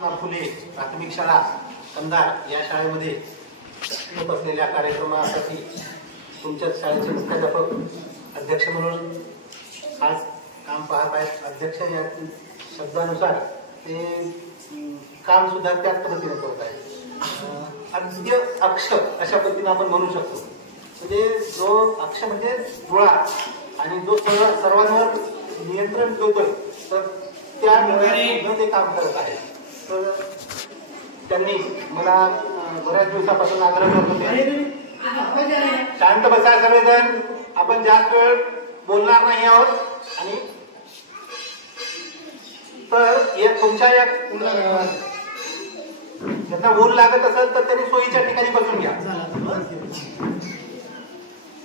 फुले प्राथमिक शाळा कंधार या शाळेमध्ये होत असलेल्या कार्यक्रमासाठी तुमच्या शाळेचे मुख्याध्यापक अध्यक्ष म्हणून आज काम पाहत आहेत. अध्यक्ष या शब्दानुसार ते काम सुद्धा त्याच पद्धतीने करत आहेत. आद्य अक्ष अशा पद्धतीने आपण म्हणू शकतो. म्हणजे जो अक्ष म्हणजे डोळा आणि जो सर्वांवर नियंत्रण ठेवतोय तर त्या ते काम करत आहे. तर त्यांनी मला बऱ्याच दिवसापासून आग्रह करत होते, शांत बसा सगळेजण, आपण जास्त वेळ बोलणार नाही आहोत. आणि तर तुमच्या या ज्यांना ऊन लागत असेल तर त्यांनी सोयीच्या ठिकाणी बसून घ्या.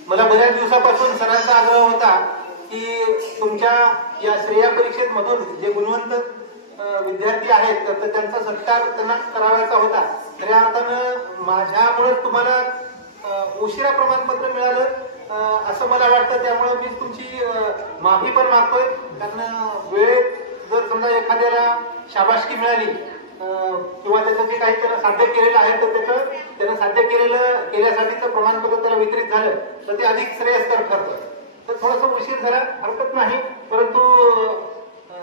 मला बऱ्याच दिवसापासून सरांचा आग्रह होता की तुमच्या या श्रेया परीक्षेत मधून जे गुणवंत विद्यार्थी आहेत तर त्यांचा सत्कार त्यांना करावायचा होता. खऱ्या अर्थानं माझ्यामुळे तुम्हाला उशिरा प्रमाणपत्र मिळालं असं मला वाटतं. त्यामुळे मी तुमची माफी पण मागतोय. कारण वेळेत जर समजा एखाद्याला शाबासकी मिळाली किंवा त्याचं जे काही त्यानं साध्य केलेलं आहे तर त्यानं साध्य केल्यासाठीचं प्रमाणपत्र त्याला वितरित झालं तर ते अधिक श्रेयस्कर ठरतं. तर थोडासा उशीर झाला हरकत नाही, परंतु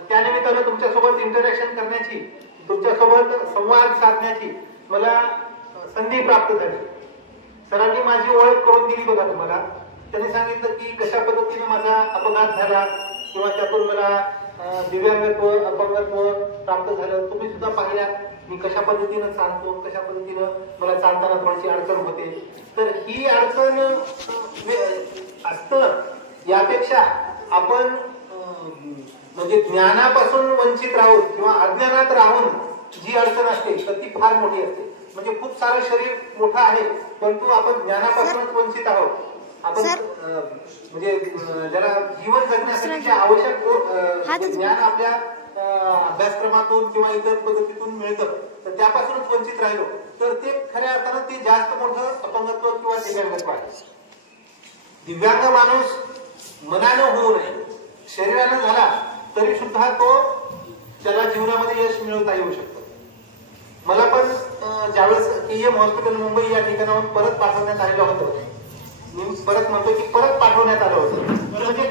त्यानिमित्तानं तुमच्यासोबत इंटरॅक्शन करण्याची, तुमच्यासोबत संवाद साधण्याची मला संधी प्राप्त झाली. सरांनी माझी ओळख करून दिली बघा तुम्हाला. त्यांनी सांगितलं की कशा पद्धतीने माझा अपघात झाला किंवा त्यातून मला दिव्यांगत्व अपंगत्व प्राप्त झालं. तुम्ही सुद्धा पाहिल्या मी कशा पद्धतीनं चालतो, कशा पद्धतीनं मला चालताना थोडीशी अडचण होते. तर ही अडचण असतं यापेक्षा आपण म्हणजे ज्ञानापासून वंचित राहून किंवा अज्ञानात राहून जी अडचण असते तर ती फार मोठी असते. म्हणजे खूप सारं शरीर मोठं आहे परंतु आपण ज्ञानापासूनच वंचित आहोत. आपण म्हणजे ज्याला जीवन जगण्यासाठी आवश्यक ज्ञान आपल्या अभ्यासक्रमातून किंवा इतर पद्धतीतून मिळतं तर त्यापासूनच वंचित राहिलो तर ते खऱ्या अर्थानं ते जास्त मोठं अपंगत्व किंवा दिव्यांगत्व आहे. दिव्यांग माणूस मनानं होऊ नये, शरीरानं झाला तरी सुद्धा तो त्याला जीवनामध्ये यश मिळवता येऊ शकतं. मला पण ज्यावेळेस KM हॉस्पिटल मुंबई या ठिकाणाहून परत पाठवण्यात आलेलं होतं, मी परत म्हणतो की परत पाठवण्यात आलं होतं, म्हणजे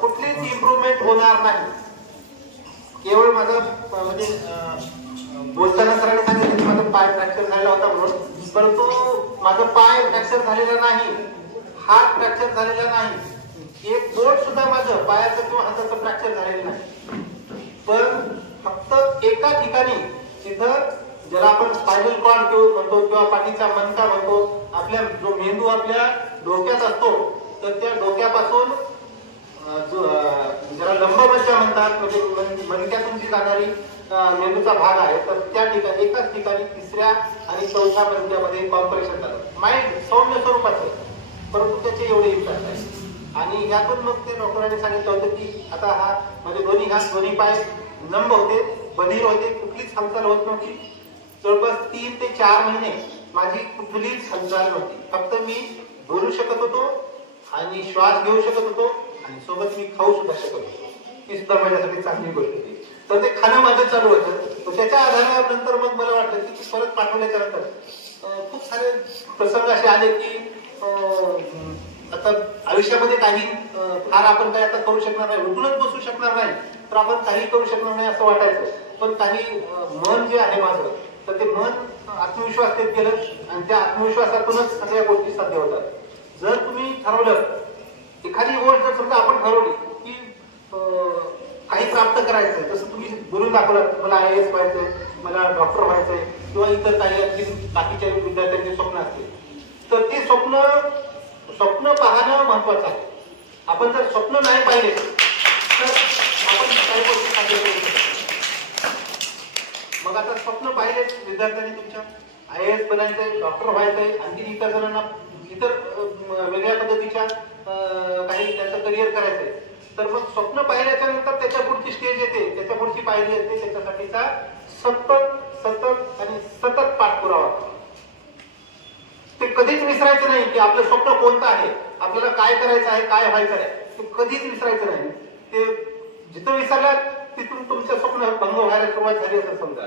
कुठलीच इम्प्रुव्हमेंट होणार नाही. केवळ माझं म्हणजे बोलताना सरांनी सांगितलं की माझा पाय फ्रॅक्चर झालेला होता म्हणून, परंतु माझा पाय फ्रॅक्चर झालेला नाही, हात फ्रॅक्चर झालेला नाही, एक बोट सुद्धा माझं पायाचं किंवा हाताचं फ्रॅक्चर झालेलं नाही. पण फक्त एका ठिकाणी जिथं ज्याला आपण स्पायनल कॉर्ड म्हणतो किंवा पाठीचा मणका म्हणतो, आपल्या जो मेंदू आपल्या डोक्यात असतो तर त्या डोक्यापासून ज्याला लंबमज्जा म्हणतात म्हणजे मणक्यातून जी जाणारी मेंदूचा भाग आहे तर त्या ठिकाणी एकाच ठिकाणी तिसऱ्या आणि चौथ्या मणक्यामध्ये कॉम्प्रेशन झालं. माइंड सौम्य स्वरूपाचं परंतु त्याचे एवढे इम्पॅक्ट आहे. आणि यातून मग ते डॉक्टरांनी सांगितलं होतं की आता हा म्हणजे दोन्ही हात दोन्ही पाय नंब होते, बधीर होते, कुठलीच हालचाल होत नव्हती. जवळपास 3 ते 4 महिने माझी कुठलीच हालचाल नव्हती. फक्त मी बोलू शकत होतो आणि श्वास घेऊ शकत होतो आणि सोबत मी खाऊ सुद्धा शकत होतो. ही सुद्धा माझ्यासाठी चांगली गोष्ट होती. तर ते खाणं माझं चालू होतं. त्याच्या आधारानंतर मग मला वाटलं की परत पाठवल्याच्या नंतर खूप सारे प्रसंग असे आले की आता आयुष्यामध्ये काही फार आपण काही आता करू शकणार नाही, उठूनच बसू शकणार नाही, तर आपण काही करू शकणार नाही असं वाटायचं. पण काही मन जे आहे माझं तर ते मन आत्मविश्वास देत गेलं आणि त्या आत्मविश्वासातूनच सगळ्या गोष्टी साध्य होतात. जर तुम्ही ठरवलं एखादी गोष्ट जर समजा आपण ठरवली की काही प्राप्त करायचंय, जसं तुम्ही बोलून दाखवलं मला IAS व्हायचंय, मला डॉक्टर व्हायचंय किंवा इतर काही बाकीच्या विद्यार्थ्यांचे स्वप्न असतील तर ते स्वप्न पाहणं महत्वाचं आहे. आपण जर स्वप्न नाही पाहिले तर आपण काही गोष्टी साध्य करू शकतो. मग आता स्वप्न पाहिले विद्यार्थ्यांनी तुमच्या IAS बनायचंय, डॉक्टर व्हायचंय, आणखी इतर जणांना इतर वेगळ्या पद्धतीच्या काही त्यांचं करिअर करायचंय, तर मग स्वप्न पाहिल्याच्या नंतर त्याच्या पुढची स्टेज येते, त्याच्या पुढची पायरी येते, त्याच्यासाठीचा सतत पाठपुरावा. ते कधीच विसरायचं नाही की आपलं स्वप्न कोणतं आहे, आपल्याला काय करायचं आहे, काय व्हायचं आहे, ते कधीच विसरायचं नाही. ते जिथं विसरलात तिथून तुमचं स्वप्न भंग व्हायला सुरुवात झाली असं समजा.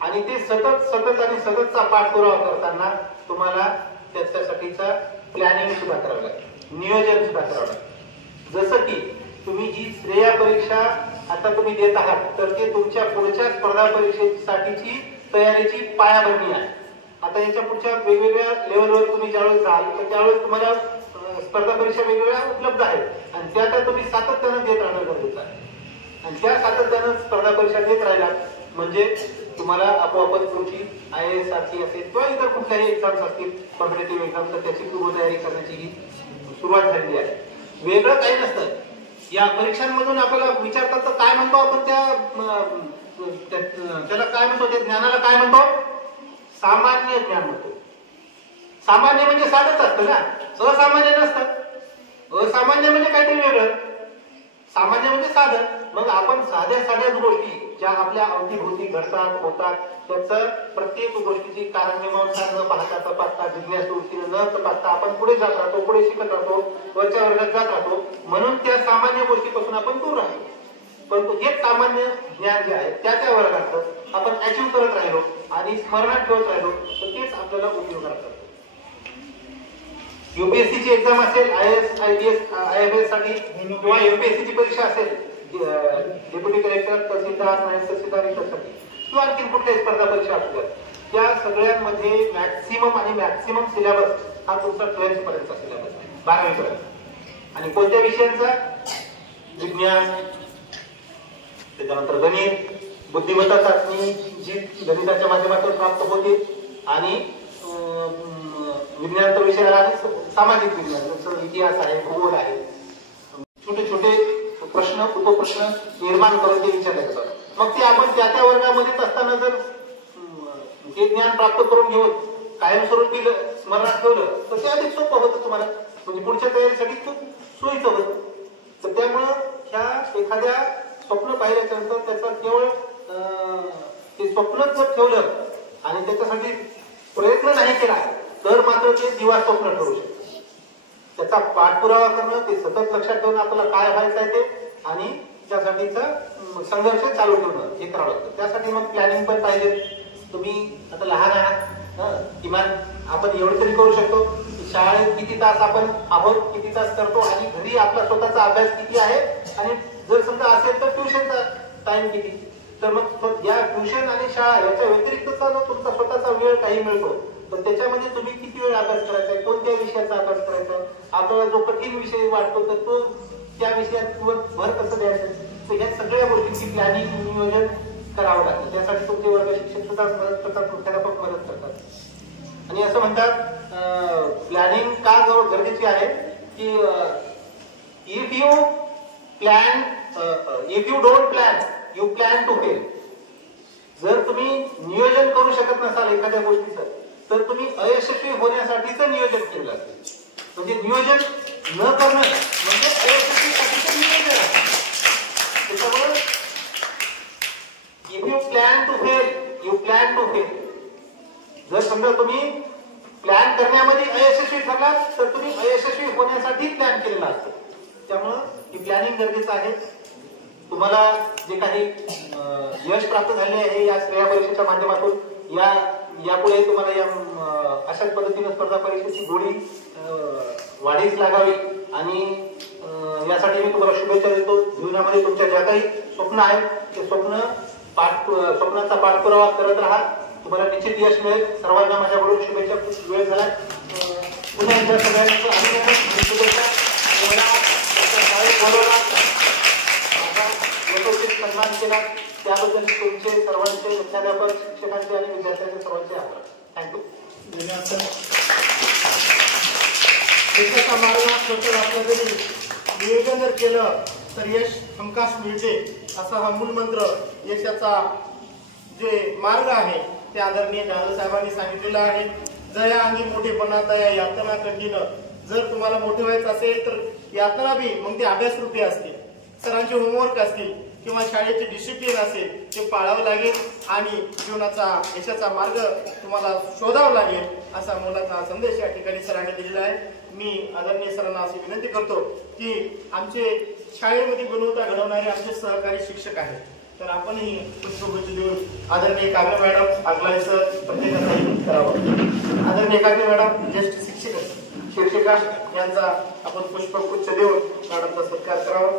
आणि ते सतत आणि सततचा पाठपुरावा करताना तुम्हाला त्याच्यासाठीचा प्लॅनिंग सुद्धा करावं लागेल, नियोजन सुद्धा करावं लागेल. जसं की तुम्ही जी श्रेया परीक्षा आता तुम्ही देत आहात तर ते तुमच्या पुढच्या स्पर्धा परीक्षेसाठीची तयारीची पायाभरणी आहे. आता याच्या पुढच्या वेगवेगळ्या लेवलवर तुम्ही ज्यावेळेस जाल तर त्यावेळेस तुम्हाला स्पर्धा परीक्षा वेगवेगळ्या उपलब्ध आहेत आणि त्या आता तुम्ही सातत्यानं देत राहणं गरजेचं आहे. आणि त्या सातत्यानं स्पर्धा परीक्षा देत राहिला म्हणजे तुम्हाला आपोआपच पुढची IAS सारखी असेल किंवा इतर कुठल्याही एक्झाम्स असतील कॉम्पिटेटिव्ह एक्झाम तर त्याची पूर्वतयारी करण्याची ही सुरुवात झालेली आहे. वेगळं काही नसतं. या परीक्षांमधून आपल्याला विचारतात तर काय म्हणतो आपण त्याला काय म्हणतो, त्या ज्ञानाला काय म्हणतो, सामान्य ज्ञान म्हणतो. सामान्य म्हणजे साधंच असतं ना, असामान्य नसतं. असामान्य म्हणजे काहीतरी वेगळं, सामान्य म्हणजे साधं. मग आपण साध्याच गोष्टी ज्या आपल्या अवतीभोवती घडतात होतात त्याचं प्रत्येक गोष्टीची कारणमीमांसा न पाहता तपासता जिज्ञासू वृत्तीने न तपासता आपण पुढे जात राहतो, पुढे शिकत राहतो, वरच्या वर्गात जात राहतो. म्हणून त्या सामान्य गोष्टीपासून आपण दूर राहतो. परंतु हे सामान्य ज्ञान जे आहे त्या वर्गाचं आपण अचीव्ह करत राहिलो आणि स्मरणात ठेवत राहिलो तर तेच आपल्याला उपयोगात करतो. UPSC ची एक्झाम असेल, IAS, IPS, IFS साठी किंवा UPSC ची परीक्षा असेल डेप्युटी कलेक्टर, तहसीलदार, नायब तहसीलदार इत्यादी किंवा आणखी कुठल्याही स्पर्धा परीक्षा असल्या त्या सगळ्यांमध्ये मॅक्सिमम सिलेबस हा तुमचा 12th पर्यंतचा सिलेबस आहे, 12वी पर्यंत. आणि कोणत्या विषयांचा, विज्ञान, त्याच्यानंतर गणित, बुद्धिमत्ता चाचणी जी गणिताच्या माध्यमातून प्राप्त होते आणि विज्ञान विषय आणि सामाजिक विज्ञान जसं इतिहास आहे, भूगोल आहे. छोटे छोटे प्रश्न उपप्रश्न निर्माण करून ते विचारले जातात. मग ते आपण त्या वर्गामध्येच असताना जर ते ज्ञान प्राप्त करून घेऊन कायमस्वरूपी स्मरणात ठेवलं तर ते अधिक सोपं होतं तुम्हाला, म्हणजे पुढच्या तयारीसाठी खूप सोयीचं होतं. तर त्यामुळं ह्या एखाद्या स्वप्न पाहिल्याच्या नंतर त्याचा केवळ ते स्वप्नच जर ठेवलं आणि त्याच्यासाठी प्रयत्न नाही केला तर मात्र ते दिवा स्वप्न ठरू शकतं. त्याचा पाठपुरावा करणं, ते सतत लक्षात ठेवणं आपल्याला काय व्हायचं आहे ते आणि त्यासाठीचा संघर्ष चालू ठेवणं हे करावं लागतं. त्यासाठी मग प्लॅनिंग पण पाहिजे. तुम्ही आता लहान आहात, किमान आपण एवढं तरी करू शकतो की शाळेत किती तास आपण आहोत, किती तास करतो आणि घरी आपला स्वतःचा अभ्यास किती आहे आणि जर समजा असेल तर ट्युशनचा टाइम किती. तर मग या ट्युशन आणि शाळा याच्या व्यतिरिक्तचा जो तुमचा स्वतःचा वेळ काही मिळतो तर त्याच्यामध्ये तुम्ही किती वेळ अभ्यास करायचा आहे, कोणत्या विषयाचा अभ्यास करायचा आहे, आपल्याला जो कठीण विषय वाटतो तर तो त्या विषयात भर कसं द्यायचं. तर या सगळ्या गोष्टींची प्लॅनिंग नियोजन करावं लागतं. त्यासाठी तुमचे वर्ग शिक्षक सुद्धा मदत करतात, मुख्याध्यापक मदत करतात. आणि असं म्हणतात प्लॅनिंग का गरजेची आहे की if you don't plan you plan to fail. जर तुम्ही नियोजन करू शकत नसाल एखाद्या गोष्टीचं तर तुम्ही अयशस्वी होण्यासाठीच नियोजन केलं असेल. म्हणजे नियोजन न करणं म्हणजे अयशस्वीसाठीचं नियोजन आहे. त्याच्यामुळे if you plan to fail you plan to fail. जर समजा तुम्ही प्लॅन करण्यामध्ये अयशस्वी ठरलात तर तुम्ही अयशस्वी होण्यासाठी प्लॅन केलेला असतो. त्यामुळं ही प्लॅनिंग गरजेचं आहे. तुम्हाला जे काही यश प्राप्त झाले आहे या श्रेया परीक्षेच्या माध्यमातून यापुढे तुम्हाला या अशाच पद्धतीने स्पर्धा परीक्षेची गोडी वाढीस लागावी आणि यासाठी मी तुम्हाला शुभेच्छा देतो. जीवनामध्ये तुमच्या ज्या काही स्वप्न आहेत ते स्वप्नाचा पाठपुरावा करत राहा. तुम्हाला निश्चित यश मिळेल. सर्वांना माझ्याकडून शुभेच्छा. खूप वेळ झाला. पुन्हा एकदा सगळ्यांचं अभिनंदन, शुभेच्छा. सन्मान केला त्याबद्दल तुमचे सर्वांचे मुख्याध्यापक, शिक्षकांचे आणि विद्यार्थ्यांचे सर्वांचे आभार. थँक्यू. आपल्याकडे नियोजन जर केलं तर यश हमखास मिळते असा हा मूलमंत्र यशाचा जे मार्ग आहे ते आदरणीय जाधव साहेबांनी सांगितलेलं आहे. जया अंगी मोठेपणा तया यातना कंटिन्यू. जर तुम्हाला मोठे व्हायचं असेल तर यातना बी मग ते अभ्यासरूपी असतील, सरांचे होमवर्क असतील किंवा शाळेचे डिसिप्लिन असेल ते पाळावं लागेल आणि जीवनाचा यशाचा मार्ग तुम्हाला शोधावा लागेल असा मोलाचा संदेश या ठिकाणी सरांनी दिलेला आहे. मी आदरणीय सरांना अशी विनंती करतो की आमचे शाळेमध्ये घडवणारे आमचे सहकारी शिक्षक आहेत तर आपणही पुष्पगुच्छ देऊन आदरणीय काव्य मॅडम अगलाय सर प्रत्येकाचा करावं. आदरणीय काव्य मॅडम ज्येष्ठ शिक्षिका यांचा आपण पुष्पगुच्छ देऊन मॅडमचा सत्कार करावा.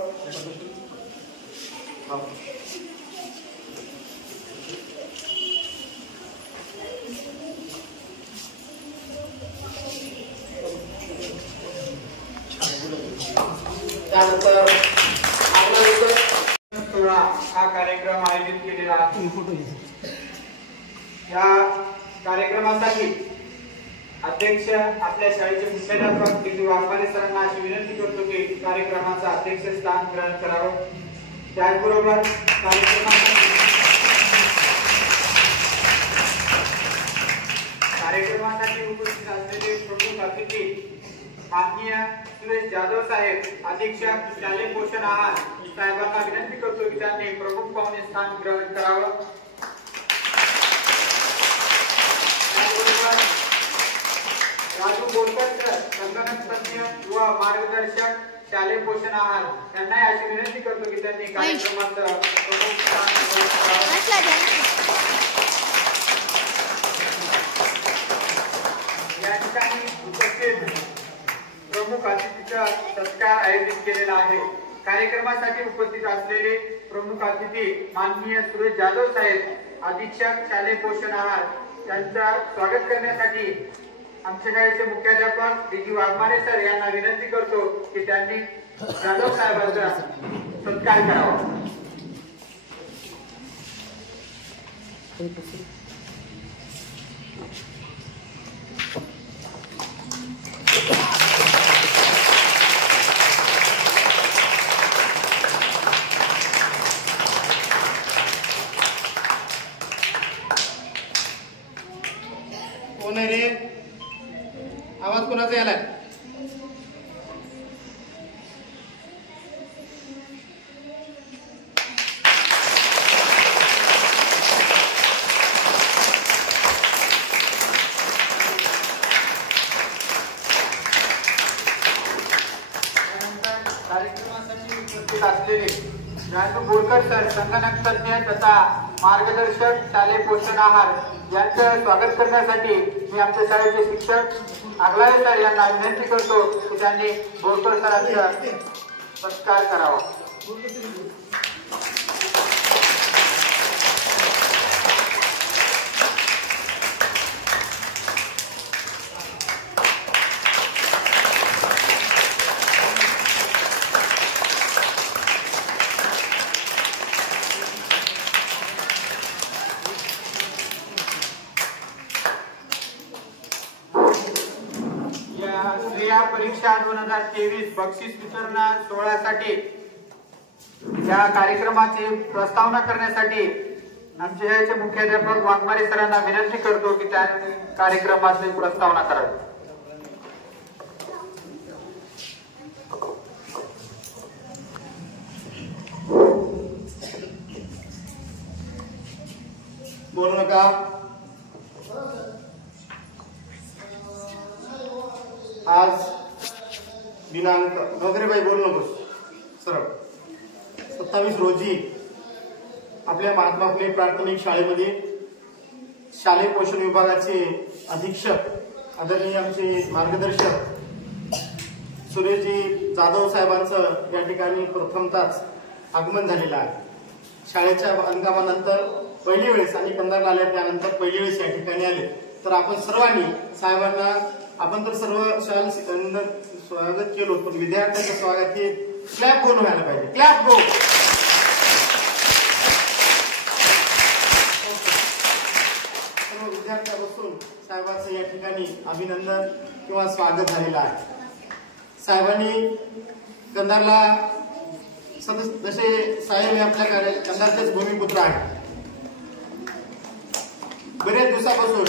त्यानंतर हा कार्यक्रम आयोजित केलेला आहे. या कार्यक्रमासाठी अध्यक्ष आपल्या शाळेचे मुख्याध्यापक दिदी वाघमारे सरांना अशी विनंती करतो की कार्यक्रमाचं अध्यक्षस्थान ग्रहण करावं. त्याचबरोबर कार्यक्रमासाठी उपस्थित असलेले प्रमुख अतिथी माननीय सुरेश जाधव साहेब अधीक्षक शालेय पोषण आहार साहेबांना विनंती करतो की त्यांनी प्रमुख पाहुणे स्थान ग्रहण करावं. राजू बोलकर सर संगणक तज्ञ व मार्गदर्शक शालेय पोषण आहार यांना अशी विनंती करतो की त्यांनी कार्यक्रमात प्रमुख स्थान ग्रहण करावं. या ठिकाणी उपस्थित प्रमुख अतिथीचा सत्कार आयोजित केलेला आहे. कार्यक्रमासाठी उपस्थित असलेले प्रमुख अतिथी माननीय सुरेश जाधव साहेब अधीक्षक शालेय पोषण आहार यांचं स्वागत करण्यासाठी आमच्या शाळेचे मुख्याध्यापक दिदी वाघमारे सर यांना विनंती करतो की त्यांनी जाधव साहेबांचा सत्कार करावा. कोण आहे रे? आवाज कोणाचा यालाय? कार्यक्रमासाठी उपस्थित असलेले राजू बोरकर सर संगणक तज्ञ तथा मार्गदर्शक शालेय पोषण आहार यांचं स्वागत करण्यासाठी मी आमच्या शाळेचे शिक्षक अगलाय सर यांना विनंती करतो की त्यांनी बोरकर सरांचा सत्कार करावा. या परीक्षा 2023 बक्षीस वितरण सोहळ्यासाठी या कार्यक्रमाची प्रस्तावना करण्यासाठी आमच्या शाळेचे मुख्याध्यापक वाघमारे सरांना विनंती करतो की त्या कार्यक्रमाची प्रस्तावना करावी. बोलू नका. आज दिनांक वगैरेबाई बोलू नकोस सरळ 27 रोजी आपल्या महात्मा फुले प्राथमिक शाळेमध्ये शालेय पोषण विभागाचे अधीक्षक आदरणीय आमचे मार्गदर्शक सुरेशजी जाधव साहेबांचं या ठिकाणी प्रथमताच आगमन झालेलं आहे. शाळेच्या बांधकामानंतर पहिली वेळेस आणि कंधारला आल्या त्यानंतर पहिली वेळेस या ठिकाणी आले. तर आपण सर्वांनी साहेबांना आपण तर सर्व शाळा स्वागत केलो पण विद्यार्थ्यांचं स्वागत हे क्लॅप बोन व्हायला पाहिजे. क्लॅप गो. सर्व विद्यार्थ्यांपासून साहेबांचं या ठिकाणी अभिनंदन किंवा स्वागत झालेलं आहे. साहेबांनी कंधारला जसे साहेब हे आपल्या कंधारचेच भूमिपुत्र आहेत. बरेच दिवसापासून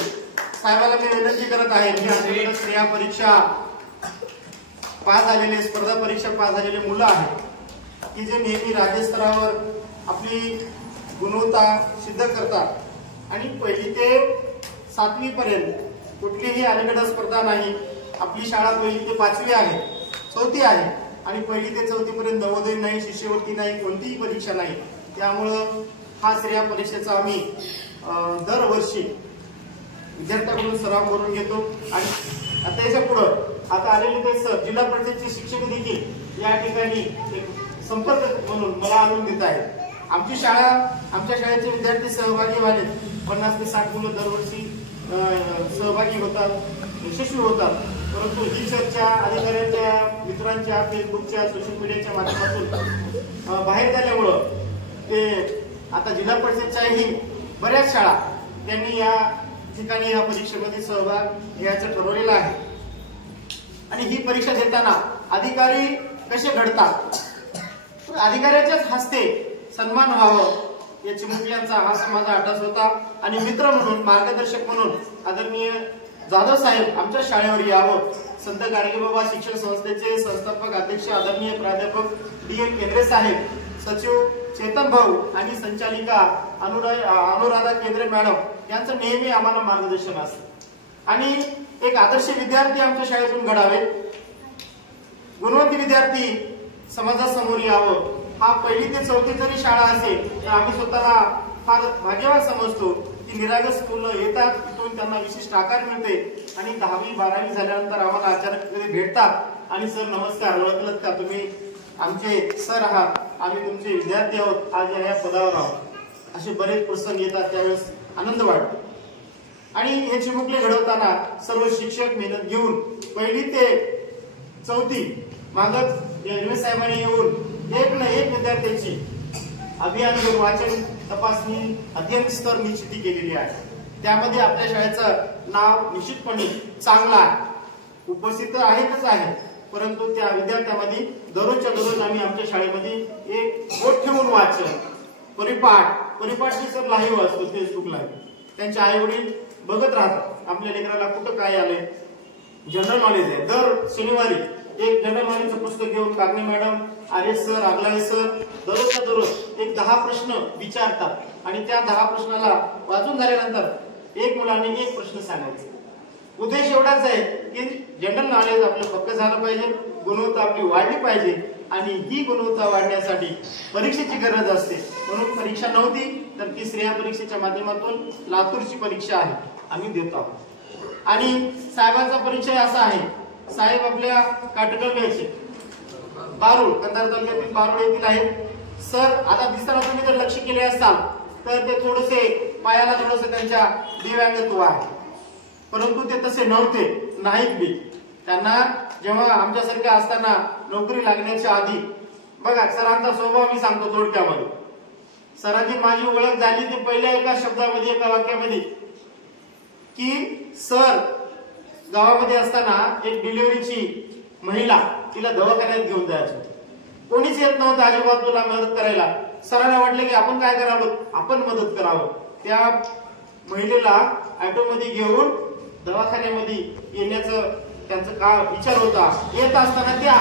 साहेबाला मी विनंती करत आहे की आमच्याकडे या परीक्षा पास झालेले स्पर्धा परीक्षा पास झालेले मुलं आहेत की जे नेहमी राज्यस्तरावर आपली गुणवत्ता सिद्ध करतात आणि पहिली ते 7वी पर्यंत कुठलीही अलीकडे स्पर्धा नाही. आपली शाळा पहिली ते 5वी आहे, 4थी आहे आणि पहिली ते 4थी पर्यंत नवोदय नाही, शिष्यवृत्ती नाही, कोणतीही परीक्षा नाही त्यामुळं हा श्रेया परीक्षेचा आम्ही दरवर्षी विद्यार्थ्यांकडून सराव करून घेतो. आणि आता याच्या पुढं आता आलेले ते सर जिल्हा परिषदेचे शिक्षक देखील या ठिकाणी एक संपर्क म्हणून मला आणून देत आहेत. आमच्या शाळेचे विद्यार्थी सहभागी झाले. 50 ते 60 मुलं दरवर्षी सहभागी होतात, यशस्वी होतात. परंतु ही चर्चा अधिकाऱ्यांच्या, मित्रांच्या, फेसबुकच्या, सोशल मीडियाच्या माध्यमातून बाहेर झाल्यामुळं ते आता जिल्हा परिषदच्याही बऱ्याच शाळा त्यांनी या ठिकाणी या परीक्षेमध्ये सहभाग घ्यायचं ठरवलेलं आहे. आणि ही परीक्षा देताना अधिकारी कसे घडतात, अधिकाऱ्याच्याच हस्ते सन्मान व्हावं या चिमुकल्यांचा हा माझा अट्टास होता. आणि मित्र म्हणून, मार्गदर्शक म्हणून आदरणीय जाधव साहेब आमच्या शाळेवर यावं. संत गाडगेबाबा शिक्षण संस्थेचे संस्थापक अध्यक्ष आदरणीय प्राध्यापक D.N. केंद्रे साहेब, सचिव चेतन भाऊ आणि संचालिका अनुराधा केंद्रे मॅडम यांचं नेहमी आम्हाला मार्गदर्शन असतं. आणि एक आदर्श विद्यार्थी आमच्या शाळेतून घडावे, गुणवंत विद्यार्थी समाजासमोर यावं. हा 1ली ते 4थी जरी शाळा असेल तर आम्ही स्वतःला फार भाग्यवान समजतो की निरागस मुलं येतात, तिथून त्यांना विशिष्ट आकार मिळते. आणि 10वी 12वी झाल्यानंतर आम्हाला अचानक कधी भेटतात आणि सर नमस्कार, ओळखलत का, तुम्ही आमचे सर आहात, आम्ही तुमचे विद्यार्थी आहोत, आज या पदावर आहोत. असे बरेच प्रसंग येतात, त्यावेळेस आनंद वाटतो. आणि हे चिमुकले घडवताना सर्व शिक्षक मेहनत घेऊन 1ली ते 4थी मागत एरवे साहेबांनी येऊन एक ना एक विद्यार्थ्यांची अभियान वाचन तपासणी अध्ययन स्तर निश्चिती केलेली आहे. त्यामध्ये आपल्या शाळेचं नाव निश्चितपणे चांगलं आहे. उपस्थित तर आहेतच आहे, परंतु त्या विद्यार्थ्यांमध्ये दररोजच्या दररोज आम्ही आमच्या शाळेमध्ये एक बोट ठेवून वाचन, परिपाठ सर लाईव्ह असतो फेसबुक लाईव्ह. त्यांचे आई वडील बघत राहतात आपल्या लेकराला कुठं काय आलंय. जनरल नॉलेज आहे, दर शनिवारी एक जनरल नॉलेजचं पुस्तक घेऊन कागणे मॅडम, आर्य सर, आगलावे सर दररोजच्या दररोज एक 10 प्रश्न विचारतात. आणि त्या 10 प्रश्नाला वाचून झाल्यानंतर एक मुलाने एक प्रश्न सांगायचा. उद्देश एवढाच आहे की जनरल नॉलेज आपलं पक्क झालं पाहिजे, गुणवत्ता आपली वाढली पाहिजे. आणि ही गुणवत्ता वाढण्यासाठी परीक्षेची गरज असते. म्हणून परीक्षा नव्हती तर ती श्रेया परीक्षेच्या माध्यमातून लातूरची परीक्षा आहे, आम्ही देत आहोत. आणि साहेबांचा परिचय असा आहे, साहेब आपल्या काटकळव्याचे पारुळ, कंधार तालुक्यातील पारुळ येथील आहेत. सर आता दिसताना तुम्ही जर लक्ष केले असाल तर ते थोडेसे पायाला थोडंसं त्यांच्या दिव्यांगत्व आहे, परंतु ते तसे नव्हते, नाहीत बी. त्यांना जेव्हा आमच्यासारख्या असताना नोकरी लागण्याच्या आधी बघा सरांचा स्वभाव मी सांगतो थोडक्यामध्ये. सरांची माझी ओळख झाली ती पहिल्या एका शब्दामध्ये, एका वाक्यामध्ये, की सर गावामध्ये असताना एक डिलिव्हरीची महिला तिला दवाखान्यात घेऊन जायची, कोणीच येत नव्हतं आजूबाजूला मदत करायला. सरांना वाटलं की आपण काय करावं, आपण मदत करावं. त्या महिलेला ऑटोमध्ये घेऊन दवाखान्यामध्ये येण्याचं त्यांचा काय विचार होता. येत असताना त्या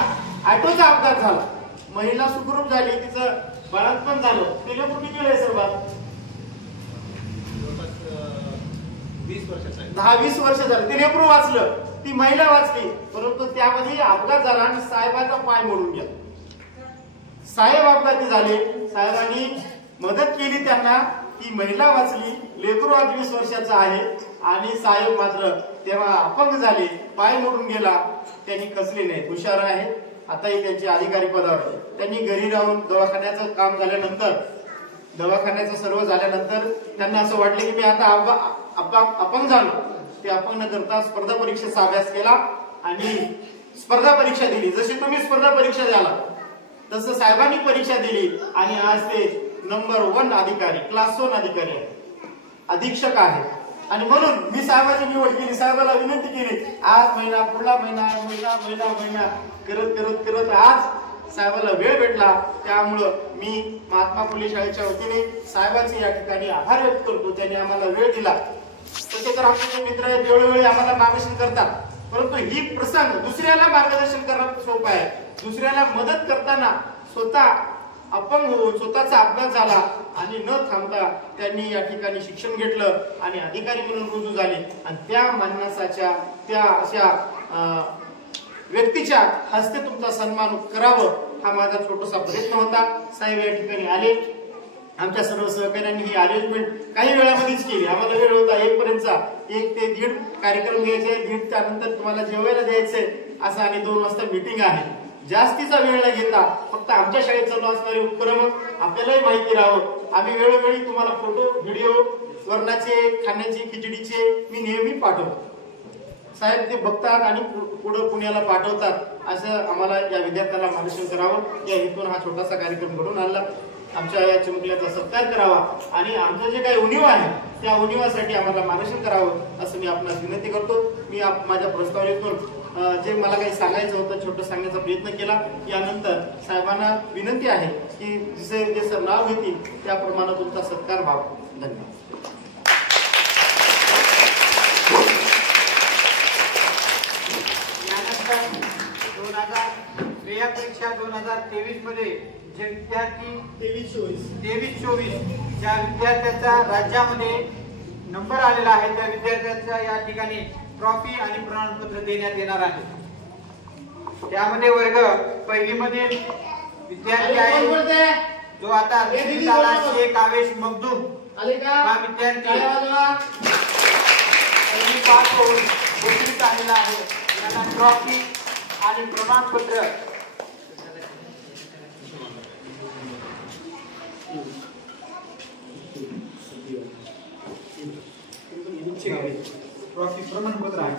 ऑटोचा अपघात झाला, महिला सुखरूप झाली, तिचं बाळंतपण झालं. तिला कुठे केलंय सर बाळ? 10-20 वर्ष झालं. ते लेकरू वाचलं, ती महिला वाचली, परंतु त्यामध्ये अपघात झाला आणि साहेबाचा पाय मोडून गेला. साहेब अपघाती झाले, साहेबांनी मदत केली त्यांना, ती महिला वाचली, लेकरू आज 20 वर्षाचा आहे. आणि साहेब मात्र तेव्हा अपंग झाले, पाय मोडून गेला, त्यांनी कसले नाही, हुशार आहे, आताही त्यांचे अधिकारी पदावर. त्यांनी घरी राहून दवाखान्याचं काम झाल्यानंतर, दवाखान्याचं सर्व झाल्यानंतर त्यांना असं वाटलं की मी आता अपंग झालो. ते अपंग न करता स्पर्धा परीक्षेचा अभ्यास केला आणि स्पर्धा परीक्षा दिली. जशी तुम्ही स्पर्धा परीक्षा द्याला तसं साहेबांनी परीक्षा दिली आणि आज ते नंबर 1 अधिकारी, क्लास 1 अधिकारी अधीक्षक आहे. आणि म्हणून मी साहेबांची निवड केली, साहेबाला विनंती केली, आज महिना, पुढला महिना, महिना करत आज साहेबाला वेळ भेटला. त्यामुळं मी महात्मा फुले शाळेच्या वतीने साहेबांचे या ठिकाणी आभार व्यक्त करतो, त्यांनी आम्हाला वेळ दिला. तसे तर आमचे मित्र वेळोवेळी आम्हाला मार्गदर्शन करतात, परंतु ही प्रसंग दुसऱ्याला मार्गदर्शन करणं सोपं आहे. दुसऱ्याला मदत करताना स्वतः अपंग होऊन स्वतःचा अपघात झाला आणि न थांबता त्यांनी या ठिकाणी शिक्षण घेतलं आणि अधिकारी म्हणून रुजू झाले. आणि त्या मानसाच्या, त्या अशा व्यक्तीच्या हस्ते तुमचा सन्मान करावं हा माझा छोटासा प्रयत्न होता. साहेब या ठिकाणी आले, आमच्या सर्व सहकार्यांनी ही अरेंजमेंट काही वेळामध्येच केली. आम्हाला वेळ होता 1 पर्यंतचा, 1 ते 1:30 कार्यक्रम घ्यायचे, 1:30 त्यानंतर तुम्हाला जेवायला द्यायचंय असं, आणि 2 वाजता मीटिंग आहे. जास्तीचा वेळ न घेता फक्त आमच्या शाळेत चालू असणारे उपक्रम आपल्यालाही माहिती राहावं. आम्ही वेळोवेळी तुम्हाला फोटो, व्हिडिओ, वर्णाचे, खाण्याचे, खिचडीचे मी नेहमी पाठवतो. साहेब ते बघतात आणि पुढे पुण्याला पाठवतात. असं आम्हाला या विद्यार्थ्याला मार्गदर्शन करावं, या हेतून हा छोटासा कार्यक्रम घडून आणला. आमच्या या चिमुकल्याचा सत्कार करावा आणि आमचं जे काही उणीव आहे त्या उणीवासाठी आम्हाला मार्गदर्शन करावं असं मी आपणास विनंती करतो. मी माझ्या प्रस्तावनेतून जे मला काही सांगायचं होतं छोटं सांगण्याचा प्रयत्न केला. यानंतर साहेबांना विनंती आहे की जसे जे सर नाव घेतील त्याप्रमाणे तुमचा सत्कार व्हावा. धन्यवाद. क्रिया परीक्षा 2023 मध्ये जे विद्यार्थी 23-24 ज्या विद्यार्थ्यांचा राज्यामध्ये नंबर आलेला आहे त्या विद्यार्थ्यांचा या ठिकाणी ट्रॉफी आणि प्रमाणपत्र देण्यात येणार आहे. त्यामध्ये वर्ग पहिलीमधील विद्यार्थी आहे जो आता शेख आवेश मखदूम हा विद्यार्थी पहिली पास होऊन दुसरीत आलेला आहे. त्यांना ट्रॉफी आणि प्रमाणपत्र ट्रॉफी प्रमाणपत्र आहे.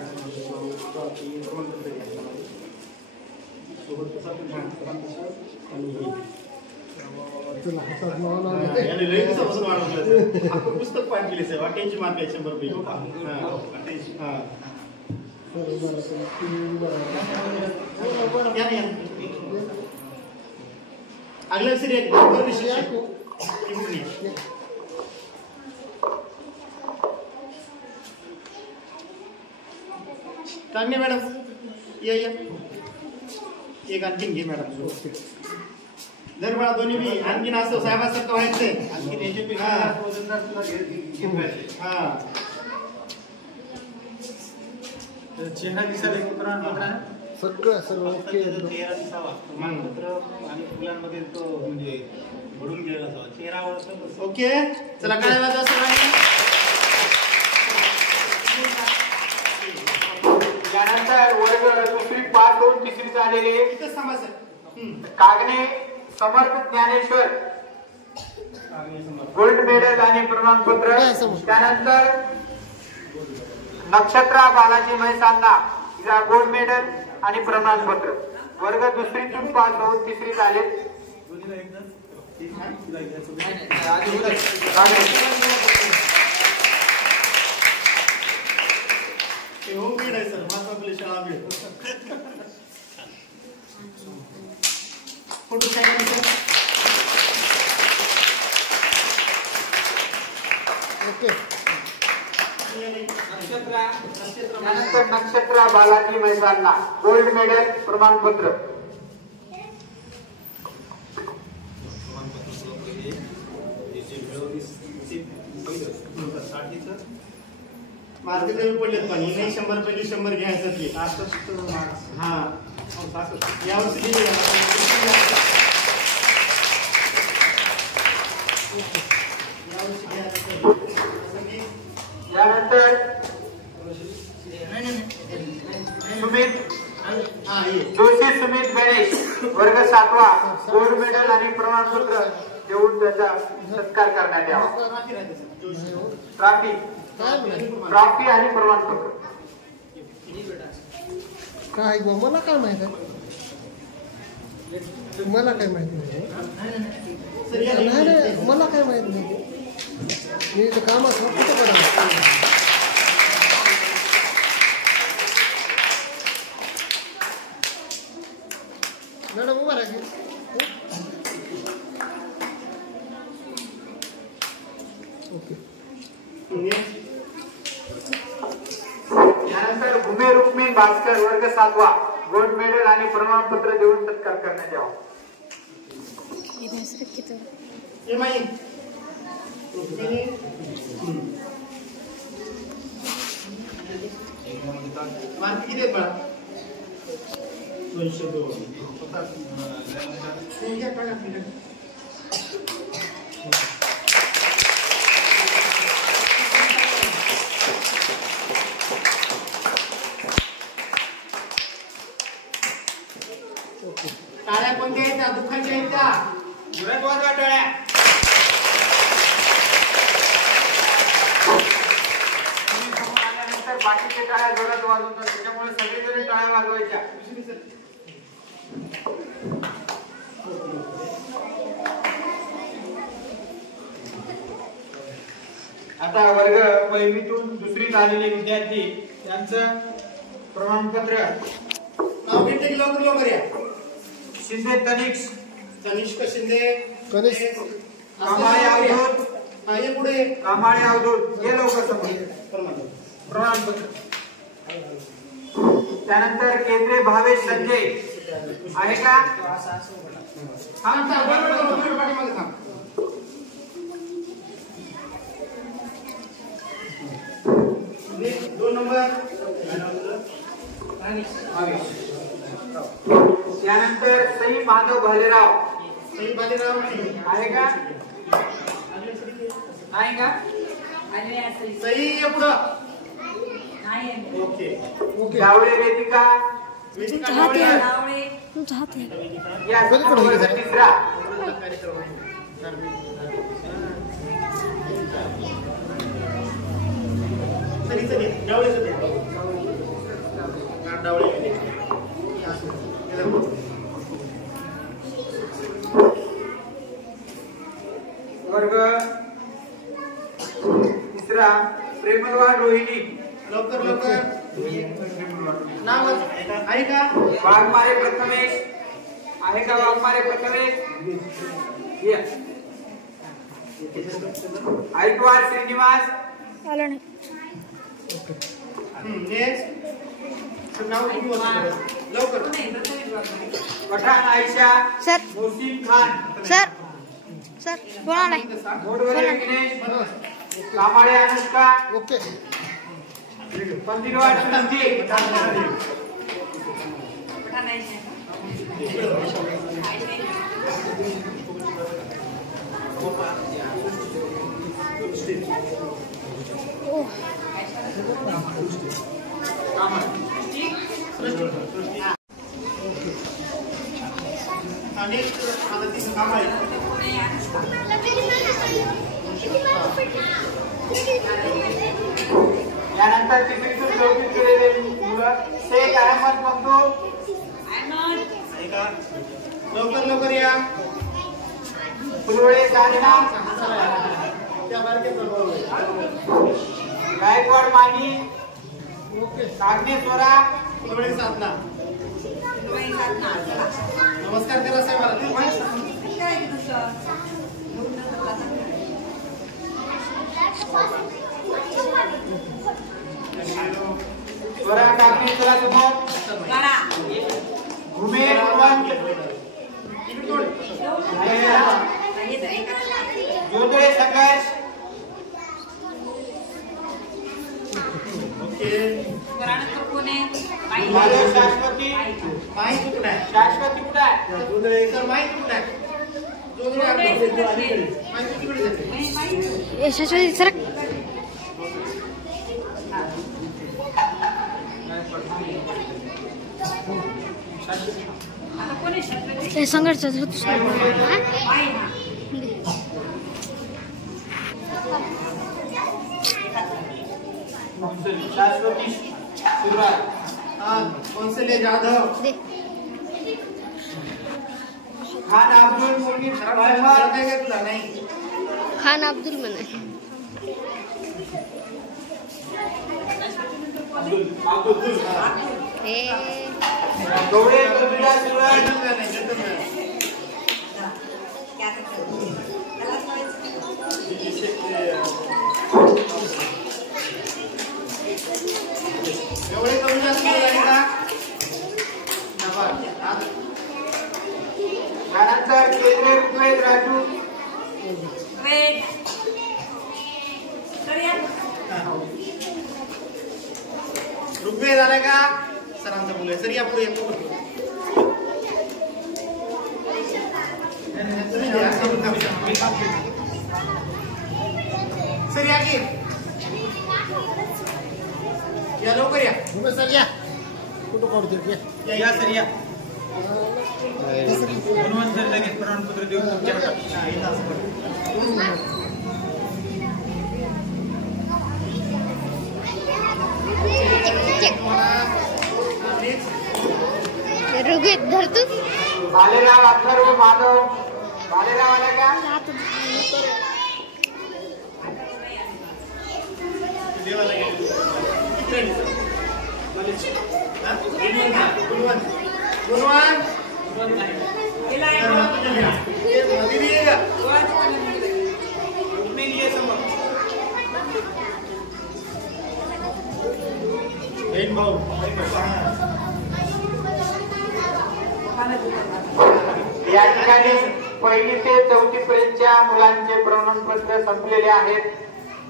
पुस्तक पाठ केले साहेब, 88 मार्क आहे 100 पैकी. अगला सीरियल कांगणे मॅडम या एक आणखीन घे मॅडम. जर मला दोन्ही बी आणखीन असं साहेबासारखं व्हायचंय आणखीन याचे चेहरा दिसायला प्रमाणपत्र सगळं सर्व ओके. 13 दिसावा प्रमाणपत्र आणि फुलांमध्ये तो म्हणजे घडून गेलेला असावा चेहरा ओके. चला काय वाजवा सर्वांनी. यानंतर वर्ग दुसरी पास होऊन तिसरी झालेले इथंच थांबा सर. कागणे समर्थ ज्ञानेश्वर गोल्ड मेडल आणि प्रमाणपत्र. त्यानंतर नक्षत्रा बालाजी म्हैसांना हिला गोल्ड मेडल आणि प्रमाणपत्र. वर्ग दुसरीतून पास होऊन तिसरी झाले. ओके. त्यानंतर नक्षत्रा बालाजी म्हैसांना गोल्ड मेडल प्रमाणपत्र. मार्क कमी पडलेत पण नाही 100 पैकी 100 घ्यायचं ते. हा यावर्षी यानंतर सुमित जोशी सुमित गणेश वर्ग 7वा गोल्ड मेडल आणि प्रमाणपत्र देऊन त्याचा सत्कार करण्यात यावा. ट्रॉफी आणि प्रमाणपत्र काय गो मला काय माहित आहे. मला काय माहित नाही. नाही मला काय माहित नाही. मी इथं कामात कुठं करा. मॅडम उभा राहा. ओके. यानंतर घुमे रुक्मिण भास्कर वर्ग 7वा गोल्ड मेडल आणि प्रमाणपत्र देऊन सत्कार करण्यात यावा. मार्क किती आहेत बाळा. 202. ज्या दुःखाच्या आहेत त्या जोरात वाजवा टाळ्या. तुम्ही समोर आल्यानंतर बाकीचे टाळ्या जोरात वाजवतात, त्याच्यामुळे सगळेजण टाळ्या वाजवायच्या. आता वर्ग पहिलीतून दुसरीत आलेले विद्यार्थी त्यांचं प्रमाणपत्र. नाव भेटले की लवकर लवकर या. शिंदे तनिष्क शिंदे, कामाळे अवधूत, हे पुढे कामाळे अवधूत, हे लवकर समोर प्रमाणपत्र. त्यानंतर केंद्रे भावेश संजय आहे का? थांब थांब बरोबर पाठीमागे थांब. दोन नंबर. त्यानंतर सई माधव भालेराव आहे का? नाही का? सही ये पुढं. ओके जावळे वेदिका वेदिका चाहते जावळे. हैं तुम चाहते हैं या वर्ग तिसरा. कार्यक्रम आहे. सरी जावळे सरी डावळे वर्ग तिसरा प्रेमलवाड रोहिणी. लवकर लवकर नाव आहे का? वाघमारे प्रथमेश आहे का? वाघमारे प्रथमेश या. आयतवार श्रीनिवास आला नाही नेक्स्ट नाव किती वाजता लवकर. Pathan Ayesha, sir Mohsin Khan, sir sir बोला नाही मोडवरे विघ्नेश, कामाळे अनुष्का, ओके पंदिरवाड सुनंदी. नेक्स्ट आता तिचं काम आहे. यानंतर तिसरीतून चौथीत गेलेले मुलं शेख अहमद मखदूम, लवकर लवकर या. फुलवळे साधना, त्या बारके गायकवाड माही, नागनेश्वरा, फुलवडी साधना. नमस्कार करा साहेबाला. स्वरा नागनेश्वरा समोर, घुमेर पवन, जोंधळे संघर्ष, माधव शाश्वती. माहिती कुठे आहे? शाश्वती कुठे आहे? जोंधळेकर माहिती कुठे आहे? माहिती कुठे जाते? यशस्वी सर संघर्ष शाश्वती सुरुवात. कौशल्य जाधव. खान अब्दुल मुर्गी तुला नाही. खान अब्दुल मना गवळे कविता सुरुवात. एवढे कमी जास्त झाले का? त्यानंतर केंद्रीय ऋग्वेद राजू, ऋग्वेद आलाय का? सरांचा मुलं सर या पुढे सर या की या लवकर या. सर या कुठं काढतो या सर या. लगेच प्रमाणपत्र देऊन तुमच्या ऋग्वेद धरतो भालेराव अथर्व माधव भालेराव आला का देवाला या ठिकाणी 1ली ते 4थी पर्यंतच्या मुलांचे प्रमाणपत्र संपलेले आहेत.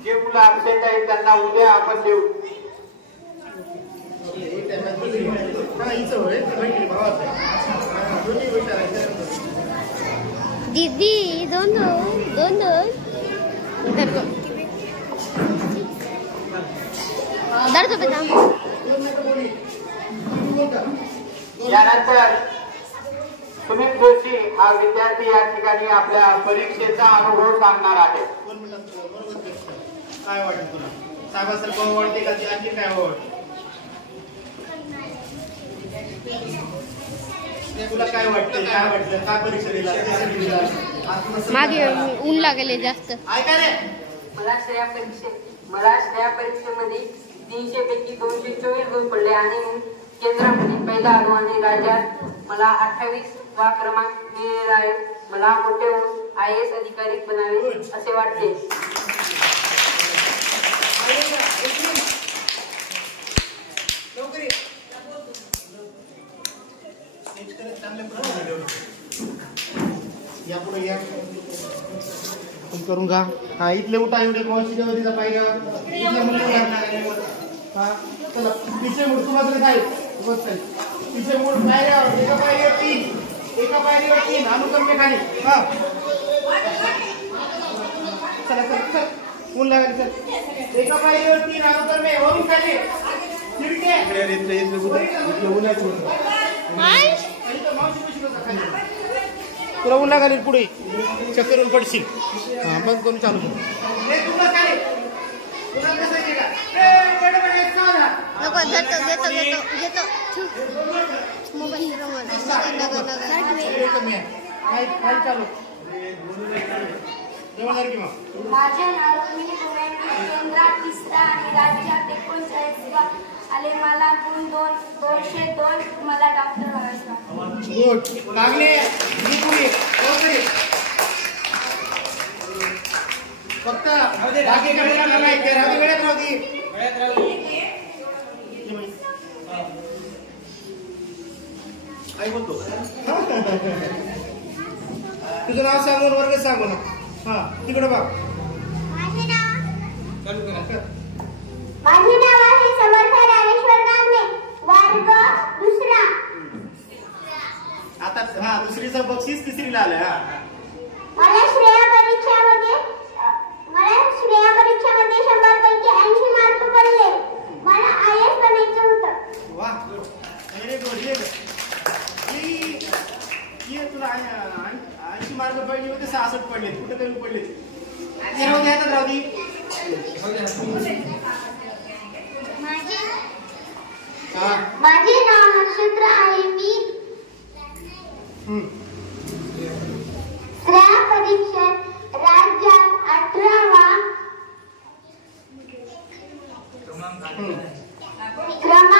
जे मुलं absent आहेत त्यांना उद्या आपण देऊ. दीदी दोन धरतो बेटा. यानंतर सुमित जोशी हा विद्यार्थी या ठिकाणी आपल्या परीक्षेचा अनुभव सांगणार आहे. काय वाटत तुला साहेबांसारखं आवडते का आणखी काय आवडते तुला काय वाटतं काय परीक्षा दिला मागे ऊन लागले जास्त. ऐका रे मला श्रेया परीक्षेमध्ये 300 पैकी 224 गुण पडले आणि केंद्रामध्ये पहिला आलो आणि राज्यात मला 28वा क्रमांक मिळाला आहे. मला मोठे होऊन IAS अधिकारी बनावे असे वाटते. या पुढे या करून का हा इथले उठा एवढे मावशीच्या वतीचा पाहिजे हा चला तिचे मूळ तुम्हाला काय बस तिचे मूळ पायऱ्यावर एका पायरीवर 3 अनुक्रमे खाली हा चला चला ऊन लागेल चल एका पायरीवर 3 अनुक्रमे वरून खाली खिडके इथलं उन्हाचं होतं तुला ऊन लागेल पुढे चक्करून पडशील हा बंद करून चालू कर नको घेतो मोबाईल चालू माझे नाव मी केंद्रात 3रा आणि राज्यात 39वा आले. मला गुण 202. मला डॉक्टर व्हायचं. गुड लागले फक्त बाकी वेळेत आई बोलतो तुझं नाव सांगून वर्ग सांगू ना हा तिकडे बघ माझे नाव आहे समर्थ ज्ञानेश्वर नागणे. वर्ग 2रा. आता हा 2रीचा बक्षीस 3रीला आलाय हा मला श्रेया परीक्षेमध्ये 100 पैकी 80 मार्क पडले. मला IAS बनायचं होतं. वा व्हेरी गुड ये तुला 80 मार्क पडले होते 66 पडले कुठे कमी पडले राहू दे आता राहू दे माझे नाव नक्षत्र आहे. मी श्रेया परीक्षेत राज्यात 18वा क्रमांक